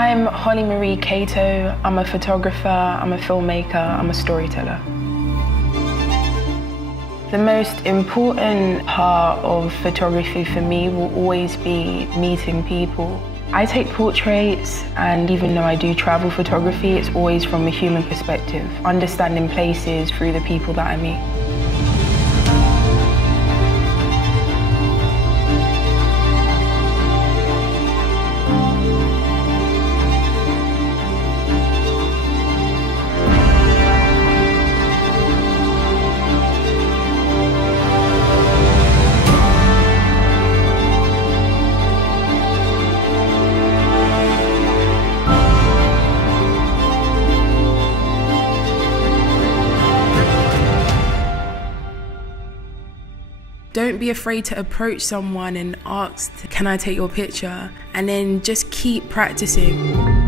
I'm Holly-Marie Cato. I'm a photographer, I'm a filmmaker, I'm a storyteller. The most important part of photography for me will always be meeting people. I take portraits, and even though I do travel photography, it's always from a human perspective, understanding places through the people that I meet. Don't be afraid to approach someone and ask, can I take your picture? And then just keep practicing.